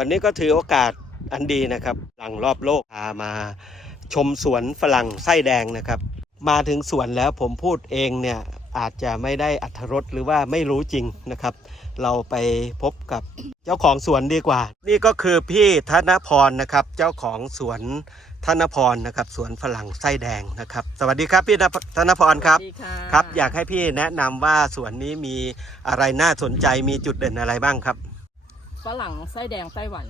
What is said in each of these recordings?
วันนี้ก็ถือโอกาสอันดีนะครับ หลังรอบโลกพามาชมสวนฝรั่งไส้แดงนะครับ มาถึงสวนแล้วผมพูดเองเนี่ยอาจจะไม่ได้อัธรสหรือว่าไม่รู้จริงนะครับ เราไปพบกับเจ้าของสวนดีกว่า นี่ก็คือพี่ธนพรนะครับ เจ้าของสวนธนพรนะครับสวนฝรั่งไส้แดงนะครับ สวัสดีครับพี่ธนพรครับสวัสดีค่ะครับ อยากให้พี่แนะนำว่าสวนนี้มีอะไรน่าสนใจมีจุดเด่นอะไรบ้างครับ ฝรั่งไส้แดงไต้หวัน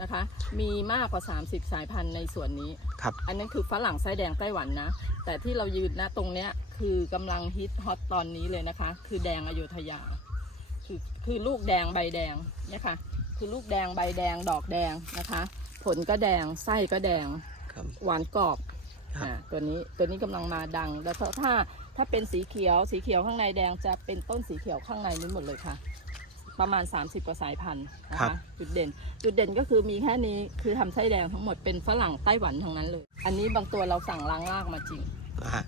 นะคะ มีมากกว่า 30 สายพันธุ์ในส่วนนี้ ครับ อันนั้นคือฝรั่งไส้แดงไต้หวันนะ แต่ที่เรายืนนะตรงเนี้ยคือกำลังฮิตฮอตตอนนี้เลยนะคะ คือแดงอโยธยา คือคือลูกแดงใบแดงเนี่ยค่ะ คือลูกแดงใบแดงดอกแดงนะคะ ผลก็แดงไส้ก็แดง ครับ หวานกรอบครับ อ่าตัวนี้ตัวนี้กำลังมาดัง แล้วถ้าถ้าถ้าเป็นสีเขียวสีเขียวข้างในแดงจะเป็นต้นสีเขียวข้างในนี้หมดเลยค่ะ ประมาณ 30 กว่าสายพันธุ์นะครัคะบ จุดเด่น จุดเด่นก็คือมีแค่นี้คือทำไส้แดงทั้งหมดเป็นฝรั่งไต้หวันทั้งนั้นเลย อันนี้บางตัวเราสั่งล้างรากมาจริงอ่า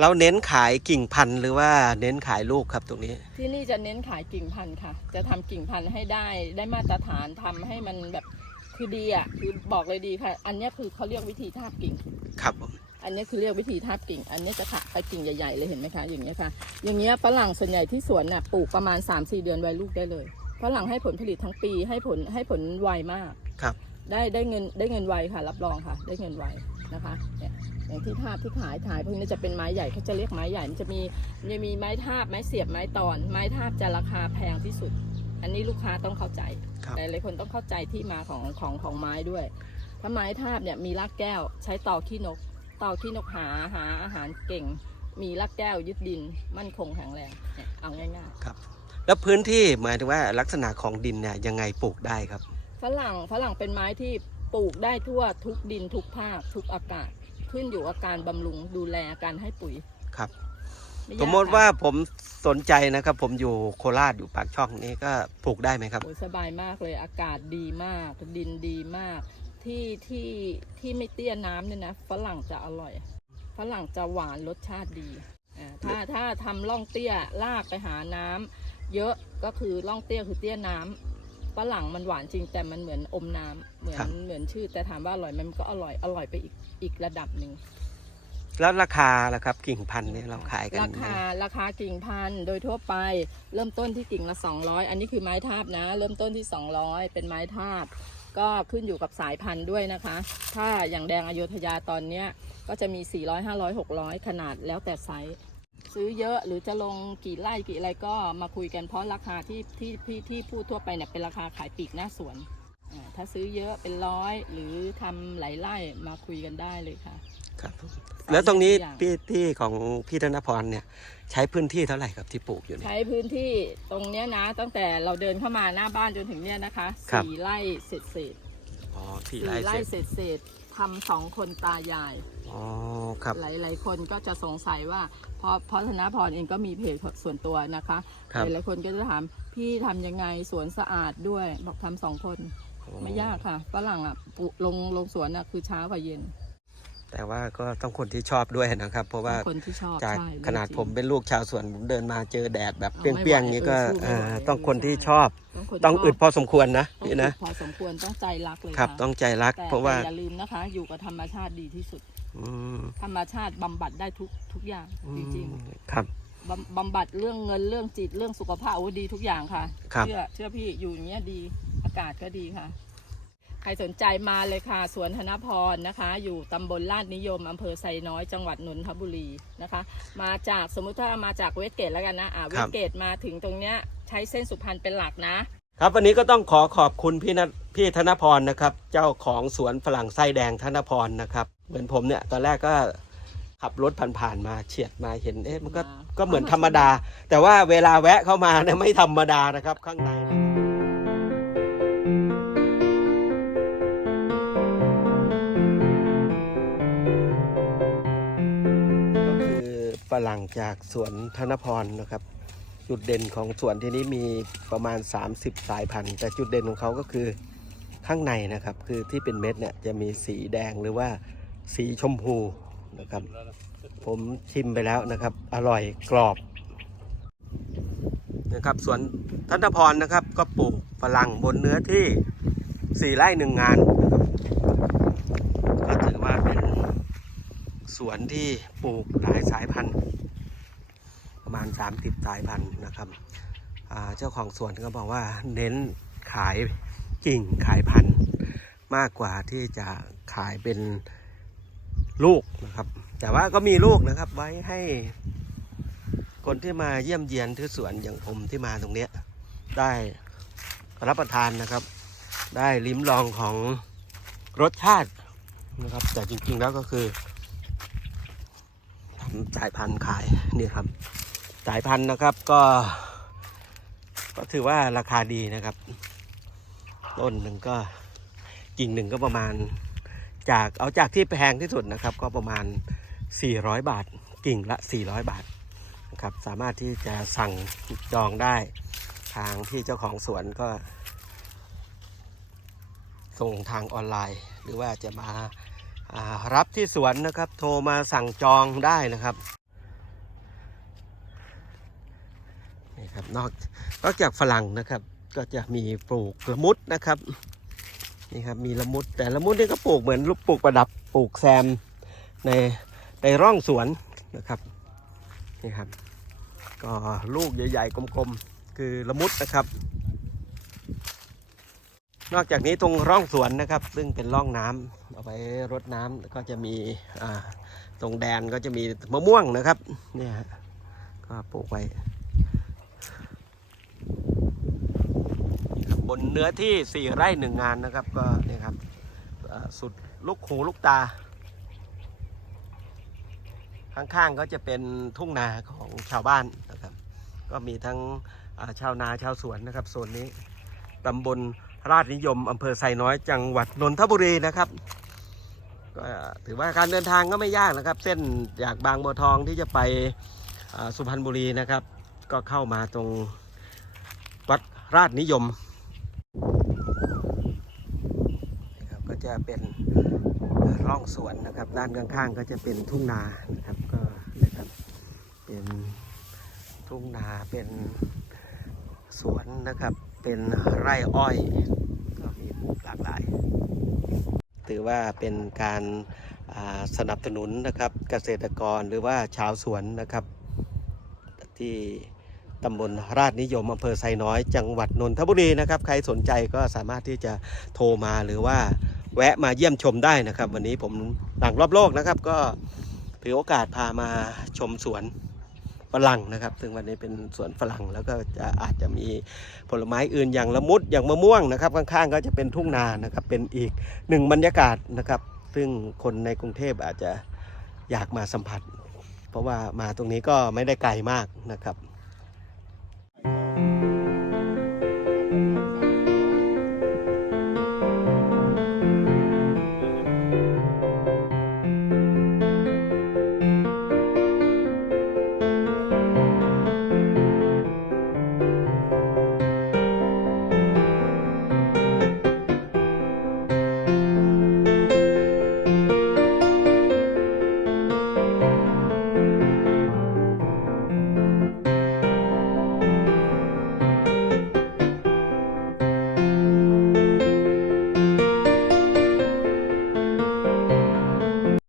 เราเน้นขายกิ่งพันธุ์หรือว่าเน้นขายลูกครับตรงนี้ ที่นี่จะเน้นขายกิ่งพันธุ์ค่ะ จะทำกิ่งพันธุ์ให้ได้ได้มาตรฐานทำให้มันแบบคือดีอะคือบอกเลยดีค่ะ อันเนี้ยคือเขาเรียกวิธีทาบกิ่ง ครับผม อันนี้คือเรียกวิธีทาบกิ่ง อันนี้จะถักไปกิ่งใหญ่ๆเลยเห็นไหมคะ อย่างนี้ยค่ะ อย่างเงี้ยฝรั่งส่วนใหญ่ที่สวนน่ะปลูกประมาณ 3-4 เดือนไว้ลูกได้เลยฝรั่งให้ผลผลิตทั้งปีให้ผลให้ผลไวมาก ครับ ได้ได้เงินได้เงินไวค่ะ รับรองค่ะ ได้เงินไวนะคะเนี่ยอย่างที่ทาบที่ขายขายพวกนี้จะเป็นไม้ใหญ่เขาจะเรียกไม้ใหญ่มันจะมีมันจะมีไม้ทาบไม้เสียบไม้ตอน ไม้ทาบจะราคาแพงที่สุด อันนี้ลูกค้าต้องเข้าใจครับหลายๆคนต้องเข้าใจที่มาของของของไม้ด้วยถ้าไม้ทาบเนี่ยมีรากแก้วใช้ตอขี้นก ตอขี้นกหาหาอาหารเก่ง มีรากแก้วยึดดินมั่นคงแข็งแรงเนี่ยเอาง่ายครับ แล้วพื้นที่หมายถึงว่าลักษณะของดินเนี่ยยังไงปลูกได้ครับๆฝรั่งฝรั่งเป็นไม้ที่ปลูกได้ทั่วทุกดินทุกภาคทุกอากาศ ขึ้นอยู่กับการบำรุงดูแลการให้ปุ๋ยครับ ไยกสมมติว่าผมสนใจนะครับ ผมอยู่โคราชอยู่ปากช่องนี้ก็ปลูกได้ไหมครับ โอ้ยสบายมากเลยอากาศดีมาก ดินดีมาก ที่ที่ที่ไม่เตี้ยน้ำเนี่ยนะฝรั่งจะอร่อยฝรั่งจะหวานรสชาติดีอ่าถ้าถ้าทำร่องเตี้ยลากไปหาน้ำเยอะก็คือร่องเตี้ยคือเตี้ยน้ำฝรั่งมันหวานจริงแต่มันเหมือนอมน้ำเหมือนครับเหเหมือนชื่อ แต่ถามว่าอร่อยไหมมันก็อร่อยอร่อยไปอีกอีกระดับหนึ่ง แล้วราคาล่ะครับกิ่งพันธุ์เนี่ยเราขายกันราคาราคากิ่งพันธุ์โดยทั่วไปเริ่มต้นที่กิ่งละ 200 อันนี้คือไม้ทาบนะ เริ่มต้นที่ 200 เป็นไม้ทาบ ก็ขึ้นอยู่กับสายพันธุ์ด้วยนะคะ ถ้าอย่างแดงอโยธยาตอนเนี้ยก็จะมี 400 500 600 ขนาดแล้วแต่ไซส์ซื้อเยอะหรือจะลงกี่ไร่กี่อะไรก็มาคุยกันเพราะราคาที่ที่ที่ที่พูดทั่วไปเนี่ยเป็นราคาขายปลีกหน้าสวนอ่าถ้าซื้อเยอะเป็นร้อยหรือทำหลายไร่มาคุยกันได้เลยค่ะ ครับผมแล้วตรงนี้ทุกอย่างพี่ที่ของพี่ธนพรเนี่ย ใช้พื้นที่เท่าไหร่ครับที่ปลูกอยู่เนี่ย ใช้พื้นที่ตรงเนี้ยนะ ตั้งแต่เราเดินเข้ามาหน้าบ้านจนถึงเนี้ยนะคะครับ สี่ไร่เศษเศษอ๋อๆที่สี่ไร่ไร่เสร็จเศษเศษๆทำสองคนตายาย อ๋อครับหลายๆคนก็จะสงสัยว่าเพราะเพราะธนพรเองก็มีเพจส่วนตัวนะคะครับหลายๆคนก็จะถามพี่ทำยังไงสวนสะอาดด้วยบอกทำสองคน ไม่ยากค่ะฝรั่งอะปลูกลงลงสวนอะคือเช้ากับเย็น แต่ว่าก็ต้องคนที่ชอบด้วยนะครับ เพราะว่าคนที่ชอบจากใช่ขนาดเรื่องจริงผมเป็นลูกชาวสวนผมเดินมาเจอแดดแบบเอาเปไม่รี้ยงไหวๆนี้ก็เออสู้ไม่ไหวเอ่อต้องคนเออที่ใช่ชอบ คนต้องชบอึดพอสมควรนะต้องพี่อึนะดพอสมควรต้องใจรักเลยครับค่ะต้องใจรัก แต่เพราะว่าแต่อย่าลืมนะคะ อยู่กับธรรมชาติดีที่สุด อืมธรรมชาติบำบัดได้ทุกทุกอย่างอืมจริงครับ ๆบำบำบัดเรื่องเงินเรื่องจิตเรื่องสุขภาพโอ้ดีทุกอย่างค่ะ ครับ เชื่อเชื่อพี่อยู่อย่างเงี้ยดีอากาศก็ดีค่ะ ใครสนใจมาเลยค่ะ สวนธนพรนะคะ อยู่ตำบลลาดนิยมอำเภอไซน้อยจังหวัดนนทบุรีนะคะ มาจากสมมุติถ้ามาจากเวสเกตแล้วกันนะอ่าเวสเกตมาถึงตรงเนี้ยใช้เส้นสุพรรณเป็นหลักนะ ครับวันนี้ก็ต้องขอขอบคุณพี่นพี่ธนพรนะครับ เจ้าของสวนฝรั่งไส้แดงธนพรนะครับ เหมือนผมเนี่ยตอนแรกก็ขับรถผ่านๆมาเฉียดมาเห็นเอ๊ะมันก็มาก็เหมือนธรรมดา แต่ว่าเวลาแวะเข้ามาเนี่ยไม่ธรรมดานะครับข้างใน ฝรั่งจากสวนธนพรนะครับ จุดเด่นของสวนที่นี้มีประมาณ 30 สายพันธุ์ แต่จุดเด่นของเขาก็คือข้างในนะครับ คือที่เป็นเม็ดเนี่ยจะมีสีแดงหรือว่าสีชมพูนะครับ ผมชิมไปแล้วนะครับ อร่อยกรอบนะครับสวนธนพรนะครับ ก็ปลูกฝรั่งบนเนื้อที่สี่ไร่หนึ่งงานนะครับก็ถือว่าเป็น สวนที่ปลูกหลายสายพันธุ์ ประมาณ 30 สายพันธุ์นะครับเจ้าของสวนก็บอกว่าเน้นขายกิ่งขายพันธุ์ มากกว่าที่จะขายเป็นลูกนะครับ แต่ว่าก็มีลูกนะครับไว้ให้คนที่มาเยี่ยมเยียนที่สวนอย่างผมที่มาตรงเนี้ยได้รับประทานนะครับ ได้ลิ้มลองของรสชาตินะครับ แต่จริงๆแล้วก็คือ สายพันธุ์ขายนี่ครับ สายพันธุ์นะครับก็ ก็ถือว่าราคาดีนะครับ ต้นหนึ่งก็กิ่งหนึ่งก็ประมาณ จากเอาจากที่แพงที่สุดนะครับ ก็ประมาณ 400 บาท กิ่งละ 400 บาทนะครับสามารถที่จะสั่งจองได้ทางที่เจ้าของสวนก็ ส่งทางออนไลน์ หรือว่าจะมา รับที่สวนนะครับ โทรมาสั่งจองได้นะครับนี่ครับนอกนอกจากฝรั่งนะครับ ก็จะมีปลูกละมุดนะครับนี่ครับมีละมุดแต่ละมุดนี่ก็ปลูกเหมือนลูกปลูกประดับปลูกแซมในในร่องสวนนะครับนี่ครับ ก็ลูกใหญ่ๆกลมๆ คือละมุดนะครับ นอกจากนี้ตรงร่องสวนนะครับ ซึ่งเป็นร่องน้ำเอาไว้รดน้ำก็จะมีตรงแดนก็จะมีมะม่วงนะครับเนี่ยก็ปลูกไว้บนเนื้อที่ 4 ไร่หนึ่งงานนะครับก็นี่ครับสุดลูกหูลูกตา ข้างๆก็จะเป็นทุ่งนาของชาวบ้านนะครับ ก็มีทั้งชาวนาชาวสวนนะครับโซนนี้ตำบล ราชนิยมอำเภอไซน้อยจังหวัดนนทบุรีนะครับก็ถือว่าการเดินทางก็ไม่ยากนะครับ เส้นจากบางบัวทองที่จะไปสุพรรณบุรีนะครับ ก็เข้ามาตรงวัดราชนิยมนะครับก็จะเป็นร่องสวนนะครับ ด้านข้างๆ ก็จะเป็นทุ่งนานะครับก็นะครับเป็นทุ่งนาเป็นสวนนะครับ เป็นไร่อ้อยก็มีปลูกหลากหลาย ถือว่าเป็นการสนับสนุนนะครับเกษตรกรหรือว่าชาวสวนนะครับ ที่ตำบลราชนิยมอำเภอไซน้อย จังหวัดนนทบุรีนะครับ ใครสนใจก็สามารถที่จะโทรมาหรือว่าแวะมาเยี่ยมชมได้นะครับ วันนี้ผมหลังรอบโลกนะครับ ก็ถือโอกาสพามาชมสวน ฝรั่งนะครับ ซึ่งวันนี้เป็นสวนฝรั่งแล้วก็จะอาจจะมีผลไม้อื่นอย่างละมุดอย่างมะม่วงนะครับข้างๆก็จะเป็นทุ่งนานะครับเป็นอีกหนึ่งบรรยากาศนะครับ ซึ่งคนในกรุงเทพอาจจะอยากมาสัมผัส เพราะว่ามาตรงนี้ก็ไม่ได้ไกลมากนะครับ